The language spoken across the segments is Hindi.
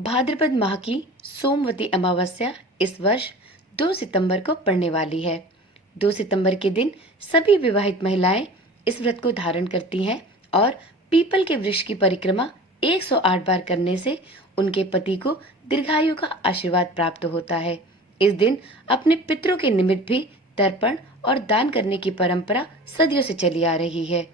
भाद्रपद माह की सोमवती अमावस्या इस वर्ष 2 सितंबर को पड़ने वाली है। 2 सितंबर के दिन सभी विवाहित महिलाएं इस व्रत को धारण करती हैं और पीपल के वृक्ष की परिक्रमा 108 बार करने से उनके पति को दीर्घायु का आशीर्वाद प्राप्त होता है। इस दिन अपने पितरों के निमित्त भी तर्पण और दान करने की परंपरा सदियों से चली आ रही है।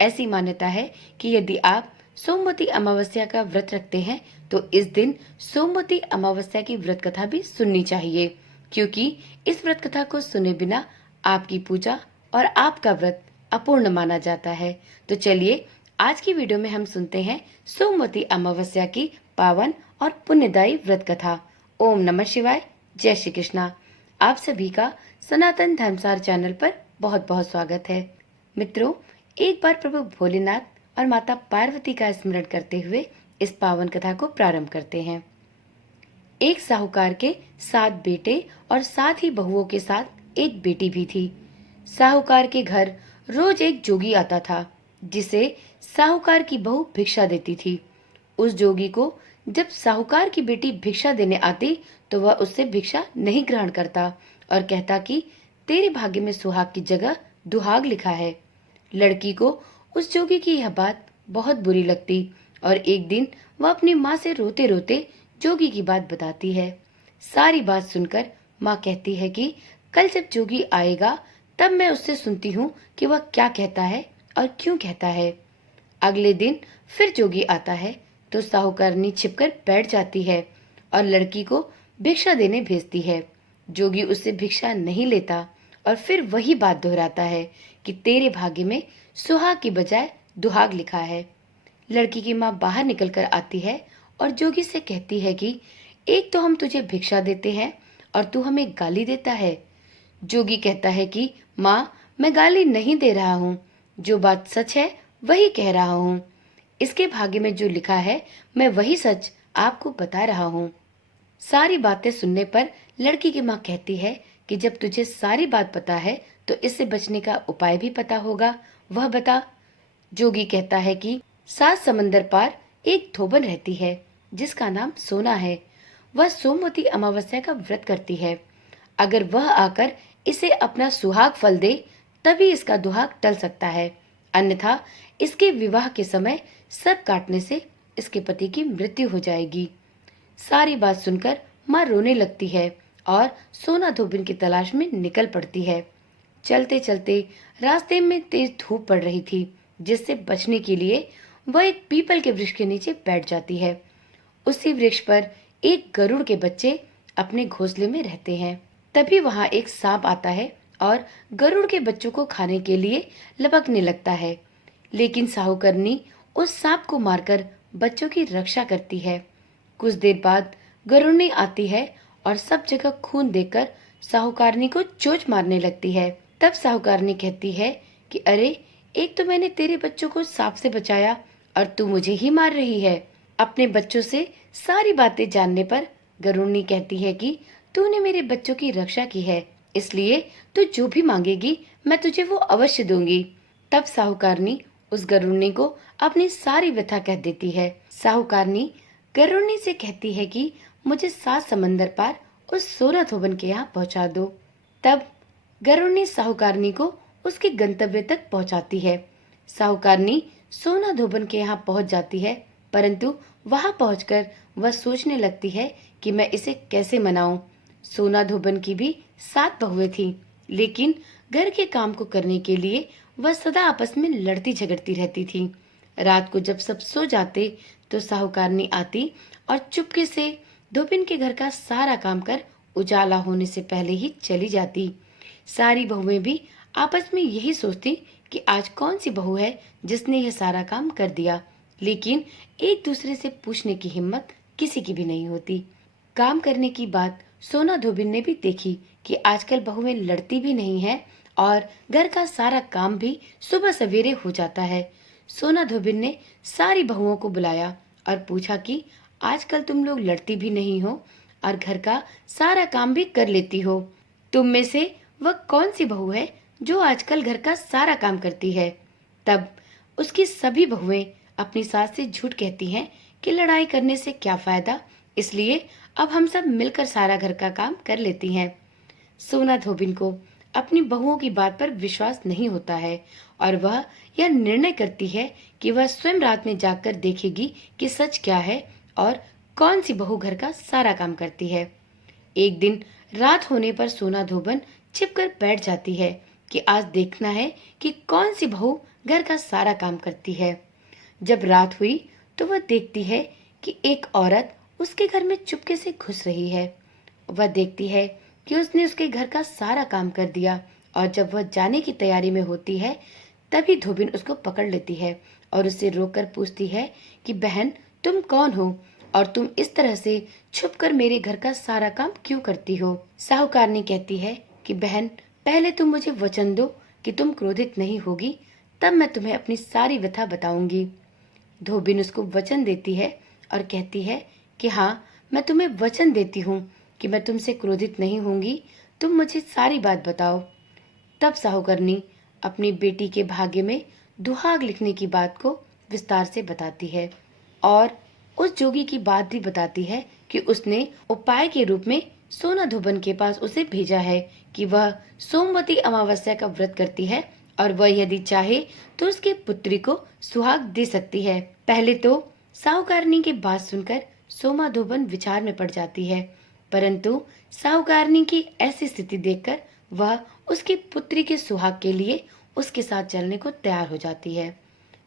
ऐसी मान्यता है कि यदि आप सोमवती अमावस्या का व्रत रखते हैं तो इस दिन सोमवती अमावस्या की व्रत कथा भी सुननी चाहिए, क्योंकि इस व्रत कथा को सुने बिना आपकी पूजा और आपका व्रत अपूर्ण माना जाता है। तो चलिए आज की वीडियो में हम सुनते हैं सोमवती अमावस्या की पावन और पुण्यदायी व्रत कथा। ओम नमः शिवाय, जय श्री कृष्णा। आप सभी का सनातन धर्मसार चैनल पर बहुत बहुत स्वागत है। मित्रों, एक बार प्रभु भोलेनाथ और माता पार्वती का स्मरण करते हुए इस पावन कथा को प्रारंभ करते हैं। एक साहूकार के 7 बेटे और 7 ही बहुओं के साथ एक बेटी भी थी। साहूकार के घर रोज एक जोगी आता था, जिसे साहूकार की बहू भिक्षा देती थी। उस जोगी को जब साहूकार की बेटी भिक्षा देने आती तो वह उससे भिक्षा नहीं ग्रहण करता और कहता कि तेरे भाग्य में सुहाग की जगह दुहाग लिखा है। लड़की को उस जोगी की यह बात बहुत बुरी लगती और एक दिन वह अपनी माँ से रोते रोते जोगी की बात बताती है। सारी बात सुनकर माँ कहती है कि कल जब जोगी आएगा तब मैं उससे सुनती हूँ कि वह क्या कहता है और क्यों कहता है। अगले दिन फिर जोगी आता है तो साहूकारनी छिपकर बैठ जाती है और लड़की को भिक्षा देने भेजती है। जोगी उससे भिक्षा नहीं लेता और फिर वही बात दोहराता है कि तेरे भाग्य में सुहाग की बजाय दुहाग लिखा है। लड़की की माँ बाहर निकलकर आती है और जोगी से कहती है कि एक तो हम तुझे भिक्षा देते हैं और तू हमें गाली देता है। जोगी कहता है कि माँ, मैं गाली नहीं दे रहा हूँ, जो बात सच है वही कह रहा हूँ। इसके भाग्य में जो लिखा है मैं वही सच आपको बता रहा हूँ। सारी बातें सुनने पर लड़की की माँ कहती है कि जब तुझे सारी बात पता है तो इससे बचने का उपाय भी पता होगा, वह बता। जोगी कहता है कि 7 समंदर पार एक धोबन रहती है जिसका नाम सोना है। वह सोमवती अमावस्या का व्रत करती है। अगर वह आकर इसे अपना सुहाग फल दे तभी इसका दुहाग टल सकता है, अन्यथा इसके विवाह के समय सर्प काटने से इसके पति की मृत्यु हो जाएगी। सारी बात सुनकर माँ रोने लगती है और सोना धोबिन की तलाश में निकल पड़ती है। चलते चलते रास्ते में तेज धूप पड़ रही थी, जिससे बचने के लिए वह एक पीपल के वृक्ष के नीचे बैठ जाती है। उसी वृक्ष पर एक गरुड़ के बच्चे अपने घोंसले में रहते हैं। तभी वहां एक सांप आता है और गरुड़ के बच्चों को खाने के लिए लपकने लगता है, लेकिन साहूकरनी उस सांप को मारकर बच्चों की रक्षा करती है। कुछ देर बाद गरुड़नी आती है और सब जगह खून देखकर साहूकारनी को चोंच मारने लगती है। तब साहूकारनी कहती है कि अरे, एक तो मैंने तेरे बच्चों को सांप से बचाया और तू मुझे ही मार रही है। अपने बच्चों से सारी बातें जानने पर गरुड़नी कहती है कि तूने मेरे बच्चों की रक्षा की है, इसलिए तू जो भी मांगेगी मैं तुझे वो अवश्य दूंगी। तब साहूकारनी उस गरुड़नी को अपनी सारी व्यथा कह देती है। साहूकारनी गरुड़नी से कहती है कि मुझे 7 समंदर पार उस सोना धोबन के यहाँ पहुँचा दो। तब गरुड़नी साहूकारनी को उसके गंतव्य तक पहुँचाती है। साहूकारनी सोना धोबन के यहाँ पहुँच जाती है, परंतु वहां पहुंचकर वह सोचने लगती है कि मैं इसे कैसे मनाऊं। सोना धोबन की भी 7 बहुएं थीं, लेकिन घर के काम को करने के लिए वह सदा आपस में लड़ती झगड़ती रहती थीं। रात को जब सब सो जाते तो साहूकारनी आती और चुपके से धोबिन के घर का सारा काम कर उजाला होने से पहले ही चली जाती। सारी बहुएं भी आपस में यही सोचती कि आज कौन सी बहू है जिसने यह सारा काम कर दिया, लेकिन एक दूसरे से पूछने की हिम्मत किसी की भी नहीं होती। काम करने की बात सोना धोबिन ने भी देखी कि आजकल बहुएं लड़ती भी नहीं हैं और घर का सारा काम भी सुबह सवेरे हो जाता है। सोना धोबिन ने सारी बहुओं को बुलाया और पूछा कि आजकल तुम लोग लड़ती भी नहीं हो और घर का सारा काम भी कर लेती हो। तुम में से वह कौन सी बहू है जो आजकल घर का सारा काम करती है? तब उसकी सभी बहुएं अपनी सास से झूठ कहती हैं कि लड़ाई करने से क्या फायदा, इसलिए अब हम सब मिलकर सारा घर का काम कर लेती हैं। सोना धोबिन को अपनी बहुओं की बात पर विश्वास नहीं होता है और वह यह निर्णय करती है कि वह स्वयं रात में जाकर देखेगी कि सच क्या है और कौन सी बहू घर का सारा काम करती है। एक दिन रात होने पर सोना धोबन छिपकर बैठ जाती है कि आज देखना है कि कौन सी बहू घर का सारा काम करती है। जब रात हुई तो वह देखती है कि एक औरत उसके घर में चुपके से घुस रही है। वह देखती है कि उसने उसके घर का सारा काम कर दिया और जब वह जाने की तैयारी में होती है तभी धोबिन उसको पकड़ लेती है और उसे रोककर पूछती है कि बहन, तुम कौन हो और तुम इस तरह से छुपकर मेरे घर का सारा काम क्यों करती हो। साहूकारनी कहती है कि बहन, पहले तुम मुझे वचन दो कि तुम क्रोधित नहीं होगी, तब मैं तुम्हें अपनी सारी व्यथा बताऊंगी। धोबिन उसको वचन देती है और कहती है कि हाँ, मैं तुम्हें वचन देती हूँ कि मैं तुमसे क्रोधित नहीं होंगी, तुम मुझे सारी बात बताओ। तब साहूकरनी अपनी बेटी के भाग्य में दुहाग लिखने की बात को विस्तार से बताती है और उस जोगी की बात भी बताती है कि उसने उपाय के रूप में सोना धोबन के पास उसे भेजा है कि वह सोमवती अमावस्या का व्रत करती है और वह यदि चाहे तो उसकी पुत्री को सुहाग दे सकती है। पहले तो साहूकारनी की बात सुनकर सोमा धोबन विचार में पड़ जाती है, परंतु साहूकारनी की ऐसी स्थिति देखकर वह उसकी पुत्री के सुहाग के लिए उसके साथ चलने को तैयार हो जाती है।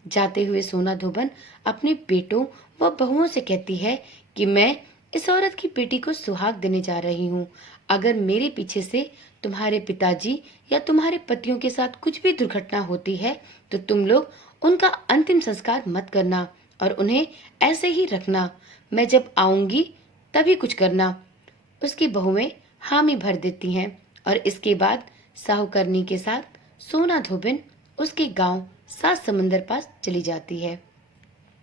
जाते हुए सोना धोबन अपने बेटों व बहुओं से कहती है कि मैं इस औरत की बेटी को सुहाग देने जा रही हूँ। अगर मेरे पीछे से तुम्हारे पिताजी या तुम्हारे पतियों के साथ कुछ भी दुर्घटना होती है तो तुम लोग उनका अंतिम संस्कार मत करना और उन्हें ऐसे ही रखना। मैं जब आऊंगी तभी कुछ करना। उसकी बहुएं हामी भर देती हैं और इसके बाद साहूकरनी के साथ सोना धोबिन उसके गांव सात समंदर पास चली जाती है।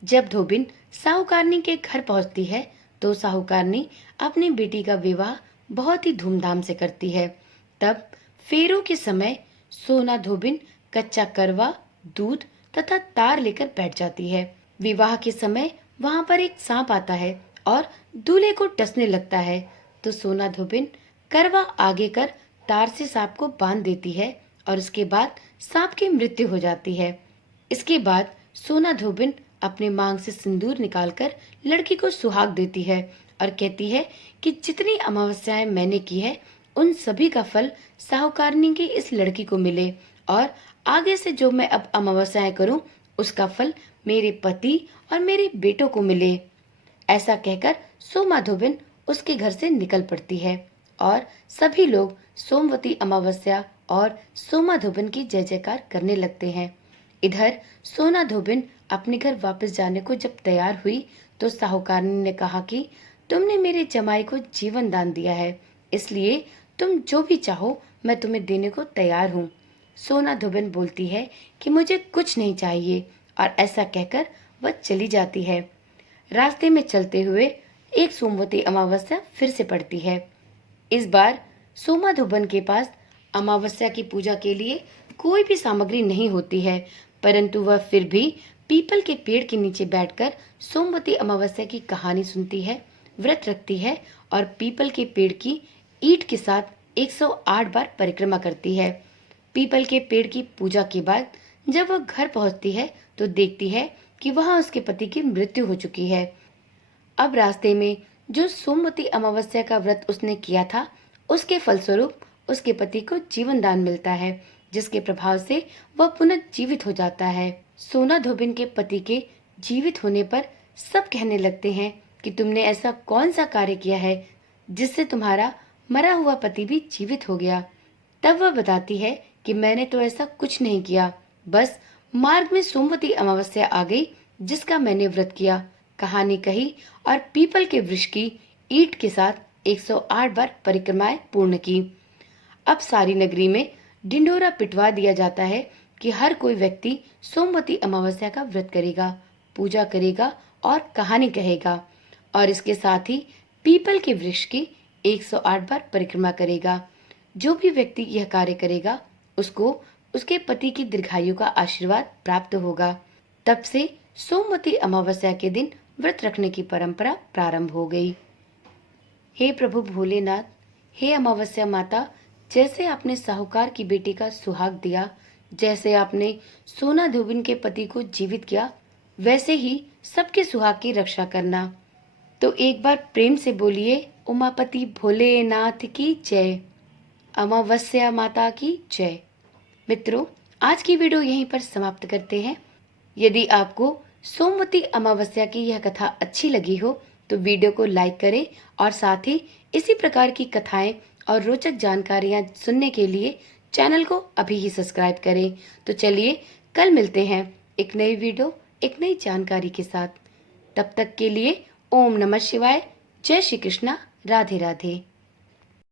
जब धोबिन साहूकारनी के घर पहुंचती है तो साहूकारनी अपनी बेटी का विवाह बहुत ही धूमधाम से करती है। तब फेरों के समय सोना धोबिन कच्चा करवा, दूध तथा तार लेकर बैठ जाती है। विवाह के समय वहां पर एक सांप आता है और दूल्हे को डसने लगता है तो सोना धोबिन करवा आगे कर तार से सांप को बांध देती है और उसके बाद सांप की मृत्यु हो जाती है। इसके बाद सोना धोबिन अपने मांग से सिंदूर निकालकर लड़की को सुहाग देती है और कहती है कि जितनी अमावस्याएं मैंने की है उन सभी का फल साहूकारनी की इस लड़की को मिले और आगे से जो मैं अब अमावस्याएं करूं उसका फल मेरे पति और मेरे बेटों को मिले। ऐसा कहकर सोमा धोबिन उसके घर से निकल पड़ती है और सभी लोग सोमवती अमावस्या और सोमा धोबिन की जय जयकार करने लगते हैं। इधर सोना धोबिन अपने घर वापस जाने को जब तैयार हुई तो साहूकारनी ने कहा कि तुमने मेरे जमाई को जीवन दान दिया है, इसलिए तुम जो भी चाहो मैं तुम्हें देने को तैयार हूँ। सोना धोबिन बोलती है कि मुझे कुछ नहीं चाहिए और ऐसा कहकर वह चली जाती है। रास्ते में चलते हुए एक सोमवती अमावस्या फिर से पड़ती है। इस बार सोमा धोबन के पास अमावस्या की पूजा के लिए कोई भी सामग्री नहीं होती है, परंतु वह फिर भी पीपल के पेड़ के नीचे बैठकर सोमवती अमावस्या की कहानी सुनती है, व्रत रखती है और पीपल के पेड़ की ईंट के साथ 108 बार परिक्रमा करती है। पीपल के पेड़ की पूजा के बाद जब वह घर पहुंचती है तो देखती है कि वहां उसके पति की मृत्यु हो चुकी है। अब रास्ते में जो सोमवती अमावस्या का व्रत उसने किया था उसके फलस्वरूप उसके पति को जीवन दान मिलता है, जिसके प्रभाव से वह पुनर्जीवित हो जाता है। सोना धोबिन के पति के जीवित होने पर सब कहने लगते हैं कि तुमने ऐसा कौन सा कार्य किया है जिससे तुम्हारा मरा हुआ पति भी जीवित हो गया। तब वह बताती है कि मैंने तो ऐसा कुछ नहीं किया, बस मार्ग में सोमवती अमावस्या आ गई जिसका मैंने व्रत किया, कहानी कही और पीपल के वृक्ष की ईंट के साथ 108 बार परिक्रमाएं पूर्ण की। अब सारी नगरी में ढिंढोरा पिटवा दिया जाता है कि हर कोई व्यक्ति सोमवती अमावस्या का व्रत करेगा, पूजा करेगा और कहानी कहेगा और इसके साथ ही पीपल के वृक्ष की 108 बार परिक्रमा करेगा। जो भी व्यक्ति यह कार्य करेगा उसको उसके पति की दीर्घायु का आशीर्वाद प्राप्त होगा। तब से सोमवती अमावस्या के दिन व्रत रखने की परंपरा प्रारंभ हो गई। हे प्रभु भोलेनाथ, हे अमावस्या माता, जैसे आपने साहूकार की बेटी का सुहाग दिया, जैसे आपने सोना धोबिन के पति को जीवित किया, वैसे ही सबके सुहाग की रक्षा करना। तो एक बार प्रेम से बोलिए, उमापति भोलेनाथ की जय, अमावस्या माता की जय। मित्रों, आज की वीडियो यहीं पर समाप्त करते हैं। यदि आपको सोमवती अमावस्या की यह कथा अच्छी लगी हो तो वीडियो को लाइक करें और साथ ही इसी प्रकार की कथाएं और रोचक जानकारियां सुनने के लिए चैनल को अभी ही सब्सक्राइब करें। तो चलिए कल मिलते हैं एक नई वीडियो, एक नई जानकारी के साथ। तब तक के लिए ओम नमः शिवाय, जय श्री कृष्णा, राधे राधे।